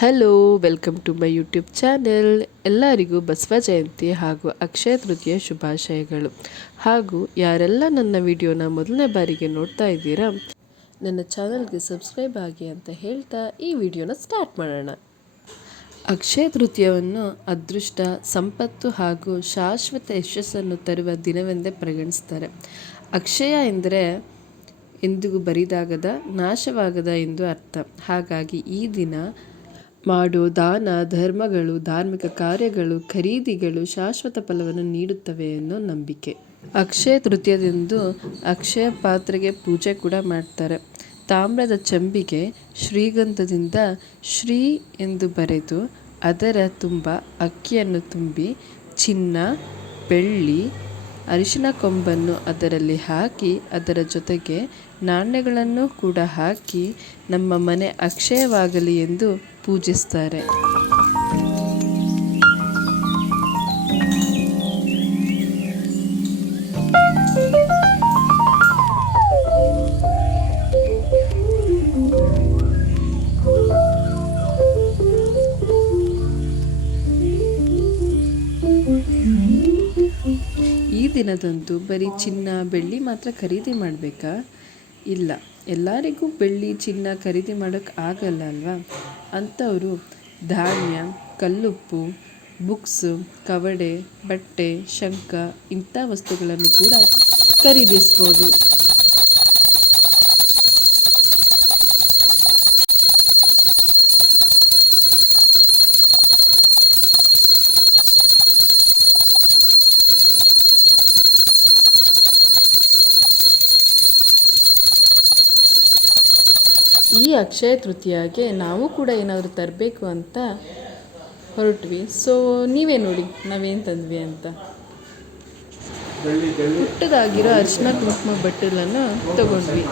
Hello, welcome to my YouTube channel. ಎಲ್ಲರಿಗೂ ಬಸವ ಜಯಂತಿ ಹಾಗೂ ಅಕ್ಷಯ ತೃತೀಯ ಶುಭಾಶಯಗಳು. ಹಾಗೂ ಯಾರೆಲ್ಲ ನನ್ನ ವಿಡಿಯೋನ ಮೊದಲನೇ ಬಾರಿಗೆ ನೋಡ್ತಾ ಇದ್ದೀರಾ, ನನ್ನ ಚಾನಲ್ಗೆ ಸಬ್ಸ್ಕ್ರೈಬ್ ಆಗಿ ಅಂತ ಹೇಳ್ತಾ ಈ ವಿಡಿಯೋನ ಸ್ಟಾರ್ಟ್ ಮಾಡೋಣ. ಅಕ್ಷಯ ತೃತೀಯವನ್ನು ಅದೃಷ್ಟ, ಸಂಪತ್ತು ಹಾಗೂ ಶಾಶ್ವತ ಯಶಸ್ಸನ್ನು ತರುವ ದಿನವೆಂದೇ ಪರಿಗಣಿಸ್ತಾರೆ. ಅಕ್ಷಯ ಎಂದರೆ ಎಂದಿಗೂ ಬರಿದಾಗದ, ನಾಶವಾಗದ ಎಂದು ಅರ್ಥ. ಹಾಗಾಗಿ ಈ ದಿನ ಮಾಡೋ ದಾನ ಧರ್ಮಗಳು, ಧಾರ್ಮಿಕ ಕಾರ್ಯಗಳು, ಖರೀದಿಗಳು ಶಾಶ್ವತ ಫಲವನ್ನು ನೀಡುತ್ತವೆ ಅನ್ನೋ ನಂಬಿಕೆ. ಅಕ್ಷಯ ತೃತೀಯದಂದು ಅಕ್ಷಯ ಪಾತ್ರೆಗೆ ಪೂಜೆ ಕೂಡ ಮಾಡ್ತಾರೆ. ತಾಮ್ರದ ಚೆಂಬಿಗೆ ಶ್ರೀಗಂಧದಿಂದ ಶ್ರೀ ಎಂದು ಬರೆದು ಅದರ ತುಂಬ ಅಕ್ಕಿಯನ್ನು ತುಂಬಿ ಚಿನ್ನ, ಬೆಳ್ಳಿ, ಅರಿಶಿನ ಕೊಂಬನ್ನು ಅದರಲ್ಲಿ ಹಾಕಿ ಅದರ ಜೊತೆಗೆ ನಾಣ್ಯಗಳನ್ನು ಕೂಡ ಹಾಕಿ ನಮ್ಮ ಮನೆ ಅಕ್ಷಯವಾಗಲಿ ಎಂದು ಪೂಜಿಸ್ತಾರೆ. ಈ ದಿನದಂದು ಬರೀ ಚಿನ್ನ, ಬೆಳ್ಳಿ ಮಾತ್ರ ಖರೀದಿ ಮಾಡಬೇಕಾ? ಇಲ್ಲ, ಎಲ್ಲರಿಗೂ ಬೆಳ್ಳಿ, ಚಿನ್ನ ಖರೀದಿ ಮಾಡೋಕ್ಕೆ ಆಗಲ್ಲ ಅಲ್ವಾ? ಅಂಥವರು ಧಾನ್ಯ, ಕಲ್ಲುಪ್ಪು, ಬುಕ್ಸು, ಕವಡೆ, ಬಟ್ಟೆ, ಶಂಖ ಇಂಥ ವಸ್ತುಗಳನ್ನು ಕೂಡ ಖರೀದಿಸ್ಬೋದು. ಈ ಅಕ್ಷಯ ತೃತೀಯಾಗೆ ನಾವು ಕೂಡ ಏನಾದರೂ ತರಬೇಕು ಅಂತ ಹೊರಟ್ವಿ. ಸೊ ನೀವೇ ನೋಡಿ ನಾವೇನು ತಂದ್ವಿ ಅಂತ. ಪುಟ್ಟದಾಗಿರೋ ಅರಿಶಿನ ಕುಂಕುಮ ಬಟ್ಟಲನ್ನು ತಗೊಂಡ್ವಿ.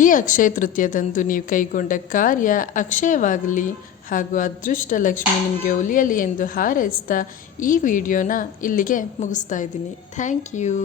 ಈ ಅಕ್ಷಯ ತೃತೀಯದಂದು ನೀವು ಕೈಗೊಂಡ ಕಾರ್ಯ ಅಕ್ಷಯವಾಗಲಿ ಹಾಗೂ ಅದೃಷ್ಟ ಲಕ್ಷ್ಮಿ ನಿಮಗೆ ಒಲಿಯಲಿ ಎಂದು ಹಾರೈಸ್ತಾ ಈ ವಿಡಿಯೋನ ಇಲ್ಲಿಗೆ ಮುಗಿಸ್ತಾ ಇದ್ದೀನಿ. Thank you.